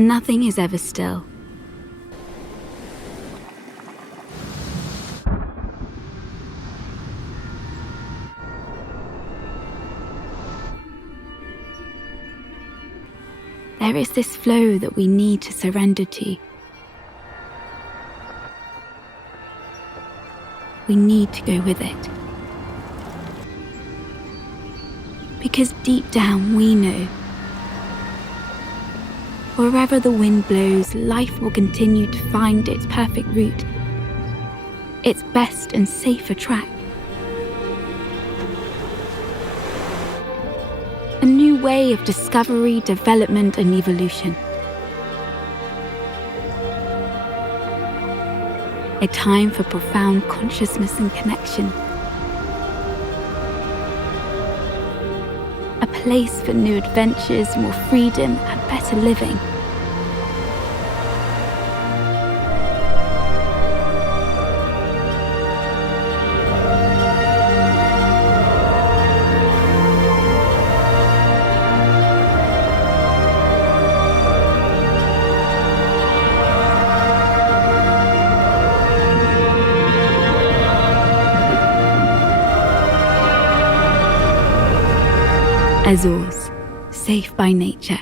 Nothing is ever still. There is this flow that we need to surrender to. We need to go with it. Because deep down we know, wherever the wind blows, life will continue to find its perfect route, its best and safer track. A new way of discovery, development, and evolution. A time for profound consciousness and connection. A place for new adventures, more freedom, and better living. Azores, safe by nature.